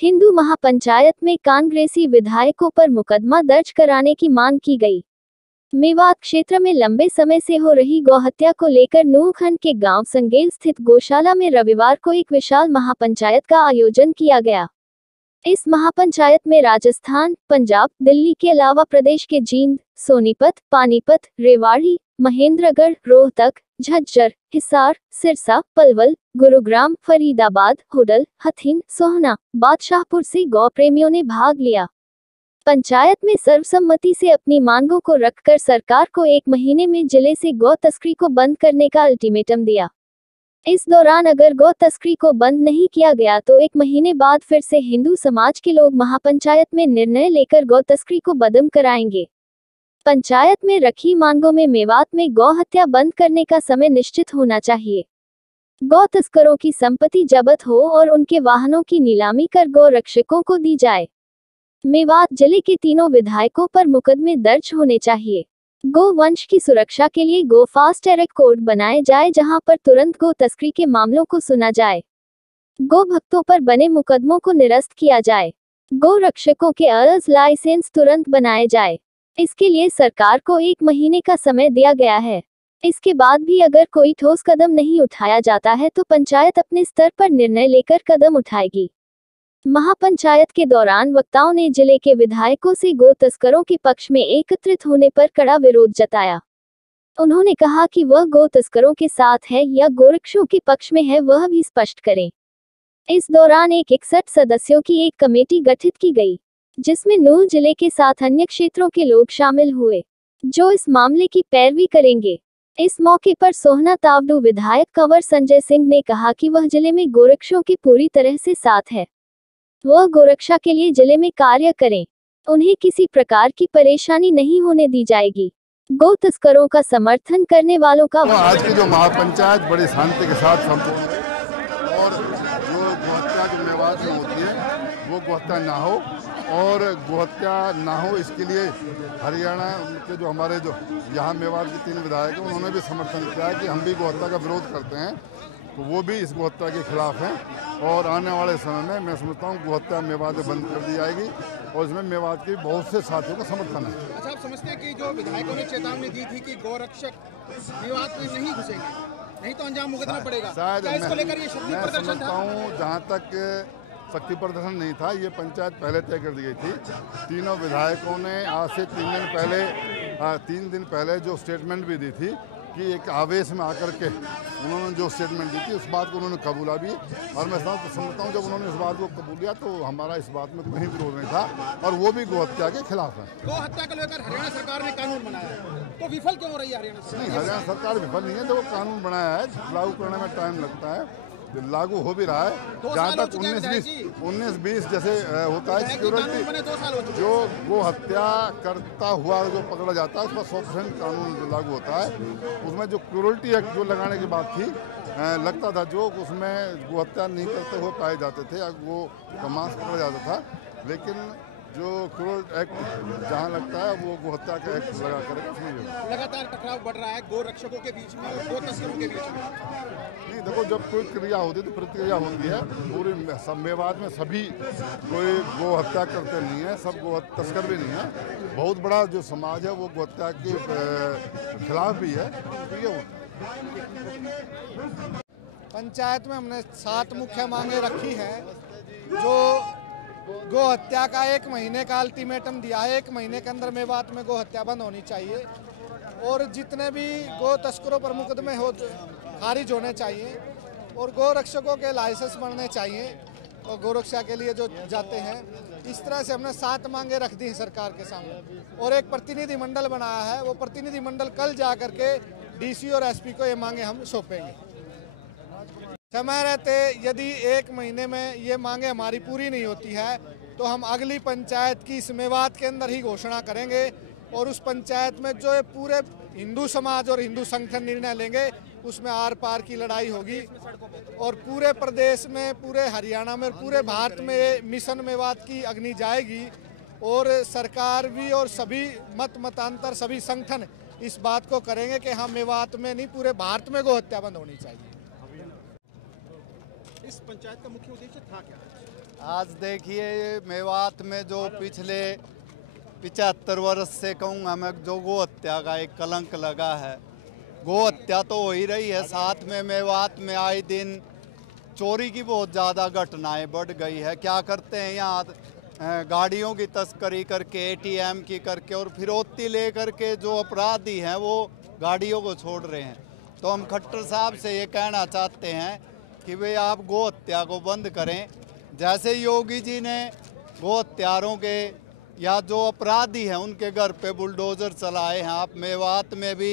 हिंदू महापंचायत में कांग्रेसी विधायकों पर मुकदमा दर्ज कराने की मांग की गई। मेवात क्षेत्र में लंबे समय से हो रही गौहत्या को लेकर नूहखंड के गांव संगेल स्थित गौशाला में रविवार को एक विशाल महापंचायत का आयोजन किया गया। इस महापंचायत में राजस्थान, पंजाब, दिल्ली के अलावा प्रदेश के जींद, सोनीपत, पानीपत, रेवाड़ी, महेंद्रगढ़, रोहतक, झज्जर, हिसार, सिरसा, पलवल, गुरुग्राम, फरीदाबाद, होडल, हथीन, सोहना, बादशाहपुर से गौ प्रेमियों ने भाग लिया। पंचायत में सर्वसम्मति से अपनी मांगों को रखकर सरकार को 1 महीने में जिले से गौ तस्करी को बंद करने का अल्टीमेटम दिया। इस दौरान अगर गौ तस्करी को बंद नहीं किया गया तो 1 महीने बाद फिर से हिंदू समाज के लोग महापंचायत में निर्णय लेकर गौ तस्करी को बंद कराएंगे। पंचायत में रखी मांगों में मेवात में गौ हत्या बंद करने का समय निश्चित होना चाहिए, गौ तस्करों की संपत्ति जब्त हो और उनके वाहनों की नीलामी कर गौ रक्षकों को दी जाए। मेवात जिले के तीनों विधायकों पर मुकदमे दर्ज होने चाहिए। गो वंश की सुरक्षा के लिए गो फास्ट ट्रैक कोर्ट बनाए जाए जहां पर तुरंत गो तस्करी के मामलों को सुना जाए। गो भक्तों पर बने मुकदमों को निरस्त किया जाए। गो रक्षकों के अर्ज लाइसेंस तुरंत बनाए जाए। इसके लिए सरकार को 1 महीने का समय दिया गया है। इसके बाद भी अगर कोई ठोस कदम नहीं उठाया जाता है तो पंचायत अपने स्तर पर निर्णय लेकर कदम उठाएगी। महापंचायत के दौरान वक्ताओं ने जिले के विधायकों से गो तस्करों के पक्ष में एकत्रित होने पर कड़ा विरोध जताया। उन्होंने कहा कि वह गो तस्करों के साथ है या गोरक्षकों के पक्ष में है वह भी स्पष्ट करें। इस दौरान 61 सदस्यों की एक कमेटी गठित की गई, जिसमें नूह जिले के साथ अन्य क्षेत्रों के लोग शामिल हुए, जो इस मामले की पैरवी करेंगे। इस मौके पर सोहना तावडू विधायक कंवर संजय सिंह ने कहा कि वह जिले में गोरक्षकों के पूरी तरह से साथ है। वह गोरक्षा के लिए जिले में कार्य करें। उन्हें किसी प्रकार की परेशानी नहीं होने दी जाएगी। गौ तस्करों का समर्थन करने वालों का आज की जो महापंचायत बड़ी शांति के साथ संपन्न और जो गोहत्या जो मेवात में होती है वो गोहत्या ना हो और गोहत्या ना हो इसके लिए हरियाणा के जो हमारे जो यहाँ मेवात के 3 विधायक हैं उन्होंने भी समर्थन किया है कि हम भी गोहत्या का विरोध करते हैं, तो वो भी इस गोहत्या के खिलाफ हैं। और आने वाले समय में मैं समझता हूँ गोहत्या मेवात में बंद कर दी जाएगी और इसमें मेवात के बहुत से साथियों का समर्थन है। अच्छा, आप समझते हैं कि जो विधायकों ने चेतावनी दी थी कि गौरक्षक मेवात में नहीं घुसेंगे, नहीं तो अंजाम भुगतना पड़ेगा, शायद क्या इसको लेकर ये शक्ति प्रदर्शन समझता हूँ जहाँ तक शक्ति प्रदर्शन नहीं था, ये पंचायत पहले तय कर दी गई थी। तीनों विधायकों ने आज से 3 दिन पहले जो स्टेटमेंट भी दी थी कि एक आवेश में आकर के उन्होंने जो स्टेटमेंट दी थी उस बात को उन्होंने कबूला भी, और मैं समझता हूँ जब उन्होंने इस बात को कबूल किया तो हमारा इस बात में कहीं विरोध नहीं था और वो भी गोहत्या के खिलाफ है। गोहत्या को लेकर हरियाणा सरकार ने कानून बनाया है, तो विफल क्यों हो रही है हरियाणा सरकार? नहीं, हरियाणा सरकार विफल नहीं है, जो कानून बनाया है लागू करने में टाइम लगता है, लागू हो भी रहा है। जहाँ तक 19-20 जैसे होता है सिक्योरिटी, जो गो हत्या करता हुआ जो पकड़ा जाता है उसका 100% कानून लागू होता है। उसमें जो क्रूरल्टी एक्ट जो लगाने की बात थी, लगता था जो उसमें गो हत्या नहीं करते हुए पाए जाते थे या वो मांस पकड़ा जाता था, लेकिन जो क्रूरल एक्ट जहाँ लगता है वो गो हत्या का एक्ट लगा करेगा उसमें। लगातार टकराव बढ़ रहा है गो रक्षकों के बीच में और गो तस्करों के बीच में। नहीं, देखो जब कोई क्रिया होती है तो प्रतिक्रिया होती है। पूरे मेवात में सभी कोई गो हत्या करते नहीं है, सब गो तस्कर भी नहीं है। बहुत बड़ा जो समाज है वो गो हत्या के खिलाफ भी है, तो ये पंचायत में हमने 7 मुख्य मांगे रखी हैं, जो गो हत्या का 1 महीने का अल्टीमेटम दिया है। 1 महीने के अंदर मेवात में गो हत्या बंद होनी चाहिए और जितने भी गो तस्करों पर मुकदमे हो खारिज होने चाहिए और गो रक्षकों के लाइसेंस बनने चाहिए और गो रक्षा के लिए जो जाते हैं। इस तरह से हमने 7 मांगे रख दी हैं सरकार के सामने और एक प्रतिनिधि मंडल बनाया है। वो प्रतिनिधि मंडल कल जा करके डीसी और एसपी को ये मांगे हम सौंपेंगे। समय रहते यदि 1 महीने में ये मांगे हमारी पूरी नहीं होती है तो हम अगली पंचायत की इस मेवात के अंदर ही घोषणा करेंगे और उस पंचायत में जो पूरे हिंदू समाज और हिंदू संगठन निर्णय लेंगे उसमें आर पार की लड़ाई होगी और पूरे प्रदेश में, पूरे हरियाणा में, पूरे भारत में मिशन मेवात की अग्नि जाएगी और सरकार भी और सभी मतांतर सभी संगठन इस बात को करेंगे कि हाँ मेवात में नहीं पूरे भारत में गो हत्या बंद होनी चाहिए। इस पंचायत का मुख्य उद्देश्य था क्या? आज देखिए मेवात में जो पिछले 75 वर्ष से कहूँगा मैं, जो गो हत्या का एक कलंक लगा है। गो हत्या तो हो ही रही है, साथ में मेवात में आए दिन चोरी की बहुत ज़्यादा घटनाएं बढ़ गई है। क्या करते हैं यहाँ, गाड़ियों की तस्करी करके, एटीएम की करके और फिरौती ले करके जो अपराधी हैं वो गाड़ियों को छोड़ रहे हैं। तो हम खट्टर साहब से ये कहना चाहते हैं कि वे आप गो हत्या को बंद करें। जैसे योगी जी ने गो हत्यारों के या जो अपराधी हैं उनके घर पे बुलडोज़र चलाए हैं, आप मेवात में भी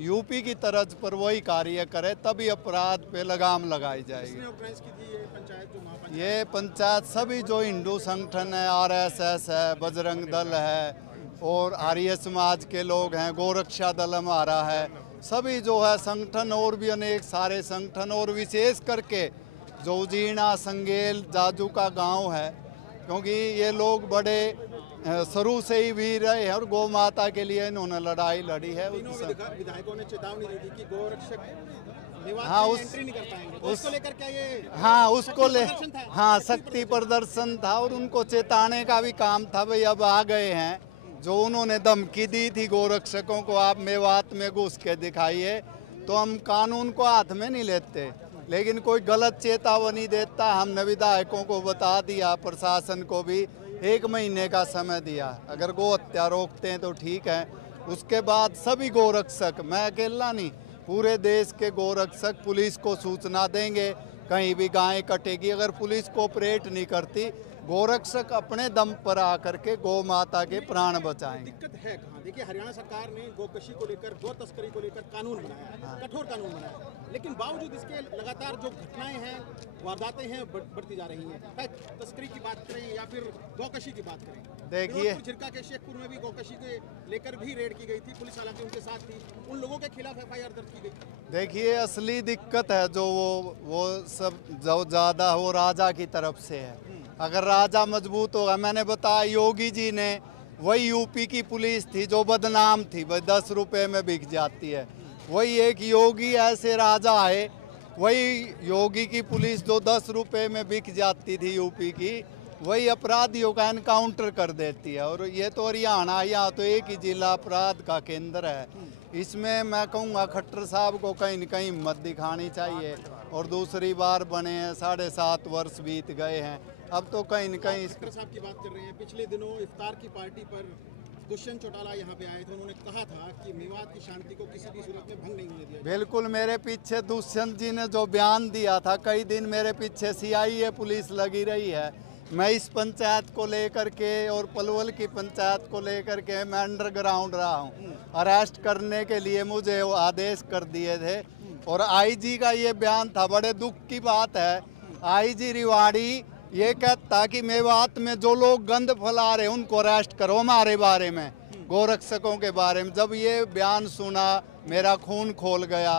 यूपी की तर्ज पर वही कार्य करें, तभी अपराध पे लगाम लगाई जाएगी। ऑर्गेनाइज की थी ये पंचायत, जो महापंचायत? ये पंचायत सभी जो हिंदू संगठन है, आरएसएस है, बजरंग दल है और आर्य समाज के लोग हैं, गोरक्षा दल हमारा है, सभी जो है संगठन और भी अनेक सारे संगठन, और विशेष करके जो उजीना संगेल जाजू का गांव है, क्योंकि ये लोग बड़े शुरू से ही वीर रहे हैं और गौ माता के लिए इन्होंने लड़ाई लड़ी है। विधायकों ने चेतावनी दी थी कि गोरक्षक मेवात हाँ, में एंट्री नहीं कर पाएंगे, तो उसको लेकर क्या ये? हाँ, उसको ले, शक्ति प्रदर्शन था? हाँ, शक्ति प्रदर्शन था और उनको चेताने का भी काम था। भाई अब आ गए हैं, जो उन्होंने धमकी दी थी गोरक्षकों को, आप मेवात में घुस के दिखाइए, तो हम कानून को हाथ में नहीं लेते। लेकिन कोई गलत चेतावनी देता, हमने विधायकों को बता दिया, प्रशासन को भी 1 महीने का समय दिया। अगर गो हत्या रोकते हैं तो ठीक है, उसके बाद सभी गोरक्षक, मैं अकेला नहीं, पूरे देश के गोरक्षक पुलिस को सूचना देंगे कहीं भी गाय कटेगी। अगर पुलिस कोऑपरेट नहीं करती, गोरक्षक अपने दम पर आकर के गौ माता के प्राण बचाएंगे। दिक्कत है कहाँ? देखिए, हरियाणा सरकार ने गोकशी को लेकर, गौ तस्करी को लेकर कानून बनाया है, कठोर कानून बनाया है, लेकिन बावजूद इसके लगातार जो घटनाएं हैं, वारदातें हैं, बढ़ती जा रही हैं। चाहे तस्करी की बात करें या फिर गौकशी की बात करें, देखिए झिरका के शेखपुर में भी गौकशी के लेकर भी रेड की गई थी, पुलिस हालांकि उनके साथ थी, उन लोगों के खिलाफ FIR दर्ज की गई। देखिए असली दिक्कत है जो वो सब जो ज़्यादा वो राजा की तरफ से है। अगर राजा मजबूत होगा, मैंने बताया योगी जी ने, वही यूपी की पुलिस थी जो बदनाम थी, भाई 10 रुपए में बिक जाती है, वही एक योगी ऐसे राजा है, वही योगी की पुलिस जो 10 रुपए में बिक जाती थी यूपी की, वही अपराधियों का एनकाउंटर कर देती है। और ये तो हरियाणा, यहाँ तो एक ही जिला अपराध का केंद्र है। इसमें मैं कहूँगा खट्टर साहब को कहीं न कहीं हिम्मत दिखानी चाहिए। और दूसरी बार बने हैं, 7.5 वर्ष बीत गए हैं, अब तो कहीं न कहीं खट्टर साहब की बात कर रहे हैं। पिछले दिनों इफ्तार की पार्टी पर दुष्यंत चौटाला यहाँ पे आए थे, उन्होंने कहा था कि मेवात की शांति को किसी भी सूरत में भंग नहीं होने दिया। बिल्कुल, मेरे पीछे दुष्यंत जी ने जो बयान दिया था, कई दिन मेरे पीछे CIA पुलिस लगी रही है। मैं इस पंचायत को लेकर के और पलवल की पंचायत को लेकर के मैं अंडरग्राउंड रहा हूँ। अरेस्ट करने के लिए मुझे वो आदेश कर दिए थे और IG का ये बयान था। बड़े दुख की बात है, IG रिवाड़ी ये कहता कि मेवात में जो लोग गंद फैला रहे उनको अरेस्ट करो हमारे बारे में, गोरक्षकों के बारे में। जब ये बयान सुना मेरा खून खोल गया।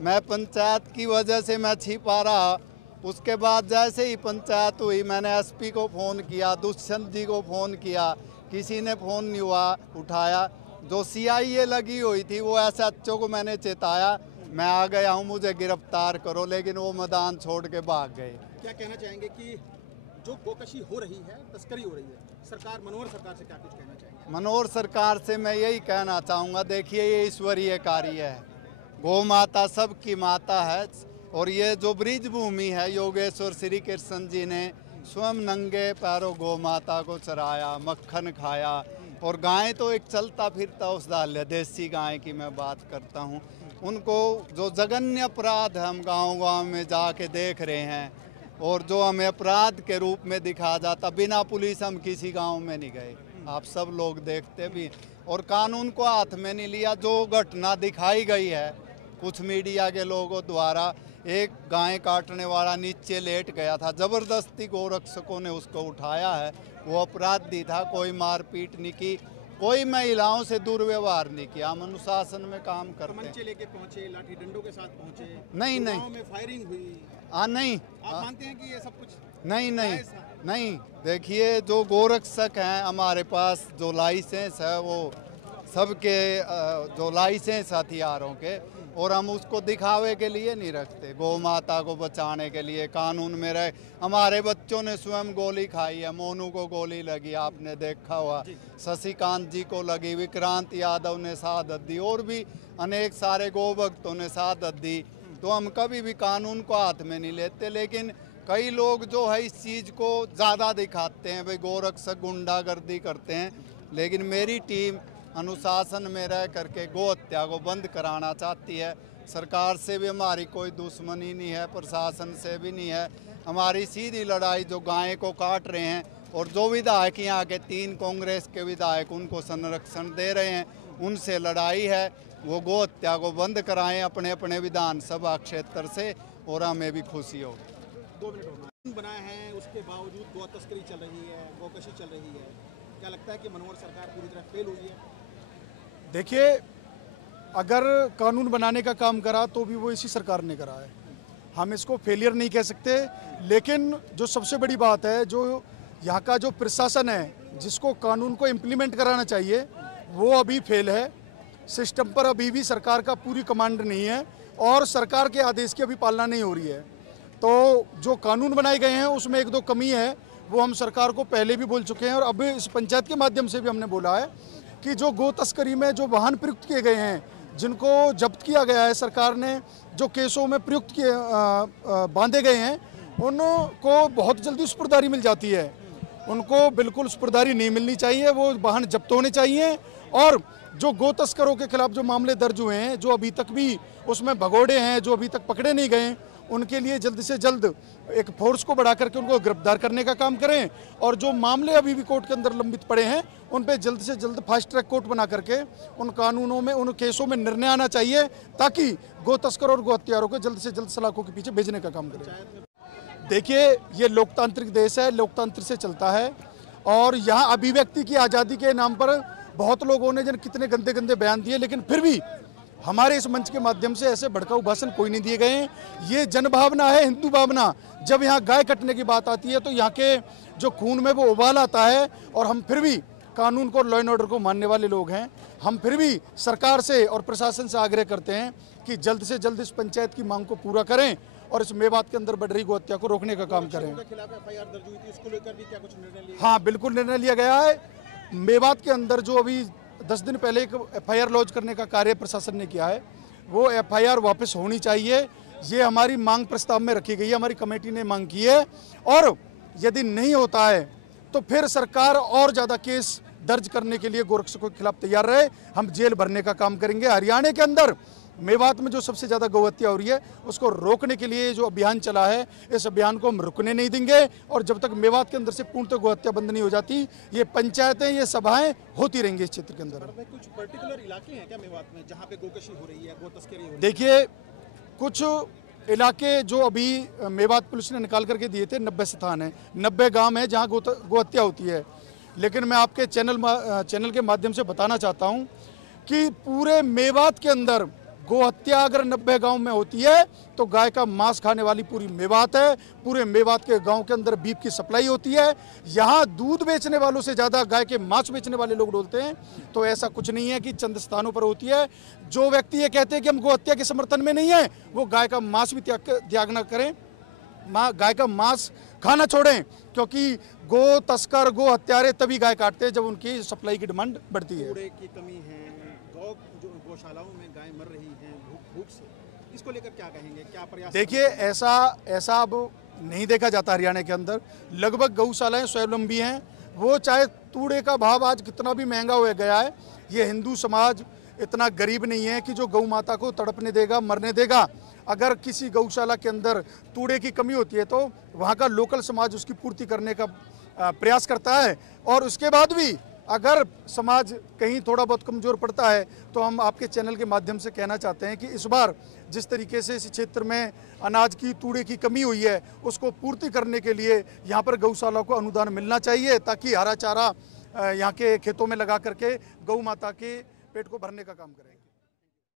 मैं पंचायत की वजह से मैं छिपा रहा। उसके बाद जैसे ही पंचायत हुई, मैंने SP को फ़ोन किया, दुष्यंत जी को फ़ोन किया, किसी ने फ़ोन नहीं हुआ उठाया। जो CIA लगी हुई थी वो SHO को मैंने चेताया, मैं आ गया हूँ, मुझे गिरफ्तार करो, लेकिन वो मैदान छोड़ के भाग गए। क्या कहना चाहेंगे कि जो गोकशी हो रही है, तस्करी हो रही है, सरकार, मनोहर सरकार से क्या कुछ कहना चाहेंगे? मनोहर सरकार से मैं यही कहना चाहूँगा, देखिए ये ईश्वरीय कार्य है, गौ माता सबकी माता है। और ये जो ब्रिज भूमि है, योगेश्वर श्री कृष्ण जी ने स्वयं नंगे पैरों गौ माता को चराया, मक्खन खाया। और गाय तो एक चलता फिरता औषधालय है, देसी गाय की मैं बात करता हूँ। उनको जो जघन्य अपराध हम गांव-गांव में जाके देख रहे हैं और जो हमें अपराध के रूप में दिखा जाता, बिना पुलिस हम किसी गांव में नहीं गए, आप सब लोग देखते भी, और कानून को हाथ में नहीं लिया। जो घटना दिखाई गई है कुछ मीडिया के लोगों द्वारा, एक गाय काटने वाला नीचे लेट गया था, ज़बरदस्ती गोरक्षकों ने उसको उठाया है, वो अपराधी था, कोई मारपीट नहीं की, कोई महिलाओं से दुर्व्यवहार नहीं किया। हम अनुशासन में काम करते हैं। तमंचे लेके पहुंचे, लाठी डंडों के साथ पहुंचे, नहीं गाँव में फायरिंग हुई, नहीं, आप मानते हैं कि ये सब कुछ नहीं। देखिए जो गोरक्षक हैं हमारे पास, जो लाइसेंस है वो सबके, जो लाइसेंस हथियारों के और हम उसको दिखावे के लिए नहीं रखते। गौ माता को बचाने के लिए कानून में रहे। हमारे बच्चों ने स्वयं गोली खाई है, मोनू को गोली लगी, आपने देखा हुआ, शशिकांत जी को लगी, विक्रांत यादव ने शहादत दी, और भी अनेक सारे गौ भक्तों ने शहादत दी। तो हम कभी भी कानून को हाथ में नहीं लेते, लेकिन कई लोग जो है इस चीज़ को ज़्यादा दिखाते हैं, भाई गोरक्षक गुंडागर्दी करते हैं। लेकिन मेरी टीम अनुशासन में रह करके गौ हत्या को बंद कराना चाहती है। सरकार से भी हमारी कोई दुश्मनी नहीं है, प्रशासन से भी नहीं है। हमारी सीधी लड़ाई जो गाय को काट रहे हैं और जो विधायक यहाँ के 3 कांग्रेस के विधायक उनको संरक्षण दे रहे हैं, उनसे लड़ाई है। वो गौ हत्या को बंद कराएं अपने अपने विधानसभा क्षेत्र से, और हमें भी खुशी हो। 2 मिनट होना बनाए हैं, उसके बावजूद गौ तस्करी चल रही है, गौकशी चल रही है। क्या लगता है कि मनोहर सरकार पूरी तरह फेल हुई है? देखिए, अगर कानून बनाने का काम करा तो भी वो इसी सरकार ने करा है, हम इसको फेलियर नहीं कह सकते। लेकिन जो सबसे बड़ी बात है, जो यहाँ का जो प्रशासन है जिसको कानून को इम्प्लीमेंट कराना चाहिए, वो अभी फेल है। सिस्टम पर अभी भी सरकार का पूरी कमांड नहीं है और सरकार के आदेश की अभी पालना नहीं हो रही है। तो जो कानून बनाए गए हैं उसमें 1-2 कमी है, वो हम सरकार को पहले भी बोल चुके हैं और अब इस पंचायत के माध्यम से भी हमने बोला है कि जो गौ तस्करी में जो वाहन प्रयुक्त किए गए हैं, जिनको जब्त किया गया है, सरकार ने जो केसों में प्रयुक्त किए बांधे गए हैं, उनको बहुत जल्दी सुपुर्दारी मिल जाती है। उनको बिल्कुल सुपुर्दारी नहीं मिलनी चाहिए, वो वाहन जब्त होने चाहिए। और जो गो तस्करों के खिलाफ जो मामले दर्ज हुए हैं, जो अभी तक भी उसमें भगोड़े हैं, जो अभी तक पकड़े नहीं गए, उनके लिए जल्द से जल्द एक फोर्स को बढ़ा करके उनको गिरफ्तार करने का काम करें। और जो मामले अभी भी कोर्ट के अंदर लंबित पड़े हैं, उन पे जल्द से जल्द फास्ट ट्रैक कोर्ट बना करके उन कानूनों में, उन केसों में निर्णय आना चाहिए, ताकि गो तस्कर और गो हत्यारों को जल्द से जल्द सलाखों के पीछे भेजने का काम करें। देखिए, ये लोकतांत्रिक देश है, लोकतंत्र से चलता है और यहाँ अभिव्यक्ति की आज़ादी के नाम पर बहुत लोगों ने जन कितने गंदे गंदे बयान दिए, लेकिन फिर भी हमारे इस मंच के माध्यम से ऐसे भड़काऊ भाषण कोई नहीं दिए गए हैं। ये जनभावना है, हिंदू भावना। जब यहाँ गाय कटने की बात आती है तो यहाँ के जो खून में वो उबाल आता है, और हम फिर भी कानून को, लॉ एंड ऑर्डर को मानने वाले लोग हैं। हम फिर भी सरकार से और प्रशासन से आग्रह करते हैं कि जल्द से जल्द इस पंचायत की मांग को पूरा करें और इस मेवात के अंदर बढ़ रही गौ हत्या को रोकने का काम करें। हाँ, बिल्कुल निर्णय लिया गया है। मेवात के अंदर जो अभी 10 दिन पहले एक FIR लॉन्च करने का कार्य प्रशासन ने किया है, वो FIR वापस होनी चाहिए। ये हमारी मांग प्रस्ताव में रखी गई है, हमारी कमेटी ने मांग की है। और यदि नहीं होता है तो फिर सरकार और ज़्यादा केस दर्ज करने के लिए गोरक्षकों के खिलाफ तैयार रहे। हम जेल भरने का काम करेंगे। हरियाणा के अंदर मेवात में जो सबसे ज़्यादा गौ हत्या हो रही है, उसको रोकने के लिए जो अभियान चला है, इस अभियान को हम रुकने नहीं देंगे। और जब तक मेवात के अंदर से पूर्णतः गौ हत्या बंद नहीं हो जाती, ये पंचायतें, ये सभाएं होती रहेंगी इस क्षेत्र के अंदर। कुछ पर्टिकुलर इलाके हैं क्या मेवात में जहाँ पे गोकशी हो रही है, गो तस्करी हो रही है? देखिए, कुछ इलाके जो अभी मेवात पुलिस ने निकाल करके दिए थे, 90 स्थान है, 90 गाँव है जहाँ गौ हत्या होती है। लेकिन मैं आपके चैनल के माध्यम से बताना चाहता हूँ कि पूरे मेवात के अंदर गौ हत्या अगर 90 गांव में होती है तो गाय का मांस खाने वाली पूरी मेवात है। पूरे मेवात के गांव के अंदर बीफ की सप्लाई होती है। यहाँ दूध बेचने वालों से ज़्यादा गाय के मांस बेचने वाले लोग डोलते हैं। तो ऐसा कुछ नहीं है कि चंद स्थानों पर होती है। जो व्यक्ति ये कहते हैं कि हम गौ हत्या के समर्थन में नहीं है, वो गाय का मांस भी त्याग न करें, गाय का मांस खाना छोड़ें। क्योंकि गो तस्कर, गो हत्यारे तभी गाय काटते हैं जब उनकी सप्लाई की डिमांड बढ़ती है। कूड़े की कमी है, गौशालाओं में गाय मर रही हैं भूख से, इसको लेकर क्या कहेंगे, क्या प्रयास? देखिए, ऐसा अब नहीं देखा जाता हरियाणा के अंदर। लगभग गौशालाएं स्वावलंबी हैं। वो चाहे तूड़े का भाव आज कितना भी महंगा हो गया है, ये हिंदू समाज इतना गरीब नहीं है कि जो गौ माता को तड़पने देगा, मरने देगा। अगर किसी गौशाला के अंदर तूड़े की कमी होती है तो वहाँ का लोकल समाज उसकी पूर्ति करने का प्रयास करता है। और उसके बाद भी अगर समाज कहीं थोड़ा बहुत कमज़ोर पड़ता है तो हम आपके चैनल के माध्यम से कहना चाहते हैं कि इस बार जिस तरीके से इस क्षेत्र में अनाज की, तूड़े की कमी हुई है, उसको पूर्ति करने के लिए यहाँ पर गौशाला को अनुदान मिलना चाहिए, ताकि हरा चारा यहाँ के खेतों में लगा करके गौ माता के पेट को भरने का काम करें।